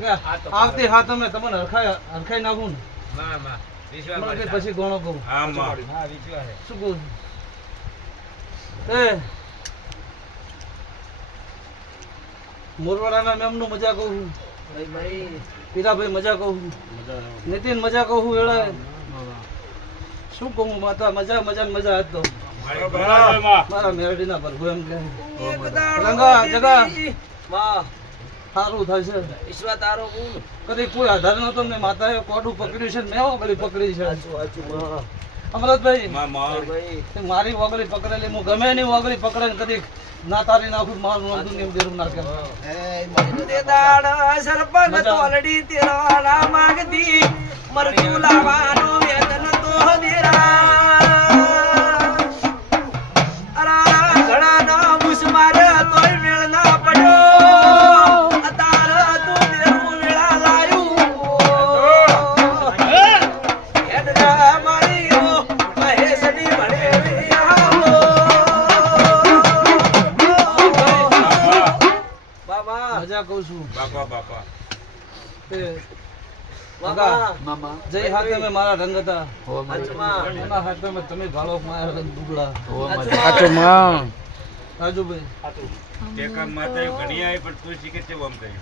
કે આવતી હા તમે તમને હરખાઈ નાખું ને પછી ગણો કહું શું કહું મોરવાડાના મેમનું મજા કહું પીરાભાઈ મજા કહું નીતિન મજા કહું એળે શું કહું માતા મજા મજા મજા આજ તો મારા મેરડીના ભરભુ એમ કે રંગા જગા સારું થાય છે ઈશ્વર તારો કદી કોઈ આધાર નતો ને માતાએ કોડું પકડ્યું છે મેં વગડી પકડી છે અમરતભાઈ મારી વગડી પકડેલી હું ગમે ની વગડી પકડે ને કદી ના તારી નાખું મારું નોંધું ને જરૂર ના કરે સરપંચ તોલડી તેરા માંગતી મરતું લાવાનો વેતન તો દેરા અરા ઘણા ના મુસ મારે તોય મેળ ના પડ્યો અતાર તું દેરું વેળા લાયું હેડરા મારી મહેશની ભણે મજા કહું છું બાપા મામા જય હાથે મે મારા રંગ હતા એના હાથે મે તમે ભાળો મારા રંગ દુબળા સાચો માં રાજુભાઈ ટેકા માતા ઘણી આવી પણ તું શીખે છે ઓમ કરી